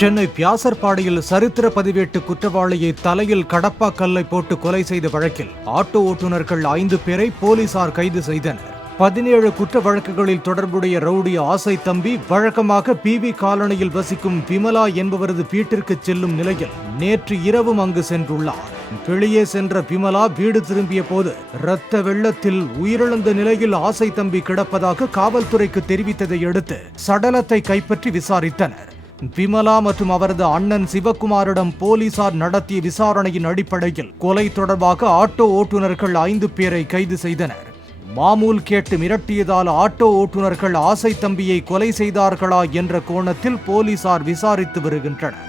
சென்னை வியாசர்பாடியில் சரித்திர பதிவேட்டு குற்றவாளியை தலையில் கடப்பா கல்லை போட்டு கொலை செய்த வழக்கில் ஆட்டோ ஓட்டுநர்கள் 5 பேரை போலீசார் கைது செய்தனர். 17 குற்ற வழக்குகளில் தொடர்புடைய ரவுடி ஆசை தம்பி வழக்கமாக பிவி காலனியில் வசிக்கும் விமலா என்பவரது வீட்டிற்கு செல்லும் நிலையில் நேற்று இரவும் அங்கு சென்றுள்ளார். வெளியே சென்ற விமலா வீடு திரும்பிய போது இரத்த வெள்ளத்தில் உயிரிழந்த நிலையில் ஆசை தம்பி கிடப்பதாக காவல்துறைக்கு தெரிவித்ததை அடுத்து சடலத்தை கைப்பற்றி விசாரித்தனர். விமலா மற்றும் அவரது அண்ணன் சிவகுமாரிடம் போலீசார் நடத்திய விசாரணையின் அடிப்படையில் கொலை தொடர்பாக ஆட்டோ ஓட்டுநர்கள் 5 பேரை கைது செய்தனர். மாமூல் கேட்டு மிரட்டியதால் ஆட்டோ ஓட்டுநர்கள் ஆசை தம்பியை கொலை செய்தார்களா என்ற கோணத்தில் போலீசார் விசாரித்து வருகின்றனர்.